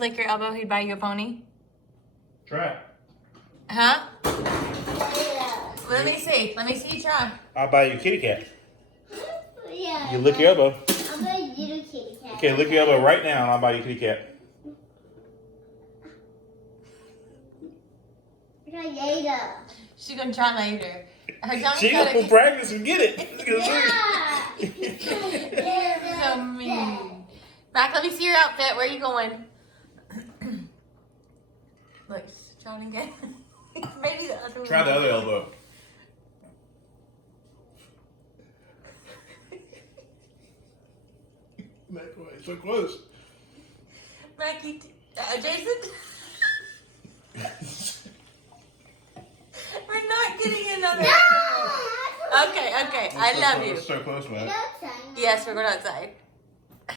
Lick your elbow, he'd buy you a pony? Try it. Huh? Let me see. Let me see you try. I'll buy you a kitty cat. Yeah. You lick your elbow. I'm a little kitty cat. Okay, lick your elbow right now and I'll buy you a kitty cat. Try later. She's gonna try later. Her tongue's She gotta gonna practice and get it. Yeah. so mean. Back, let me see your outfit. Where are you going? Look, she's trying again. Maybe the other one. Try the other elbow. So close. Mackie, Jason? We're not getting another. No! Okay, I love you. So close, man. Outside. Yes, we're going outside.